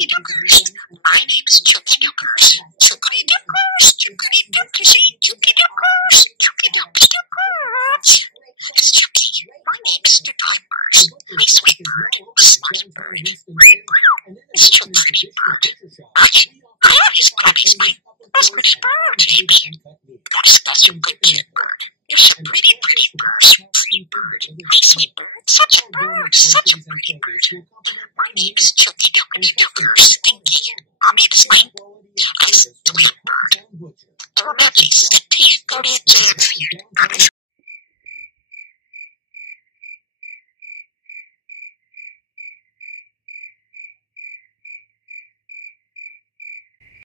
Chookie Dookers. My name's Chookie Dookers. Chookie Dookers, Chookie Dookers, Chookie Dookers, Chookie Dookers. It's Chookie. My name's Dookers. My sweet bird, smart bird, red brown, Mr. Budgie Bird. He's my sweet bird, baby. That's a good kid bird. You're so pretty bird, sweet bird. My sweet bird, such a pretty bird. My name's Chookie Dookers, Stinky. My name's my sweet bird. The romantic, the teeth, go to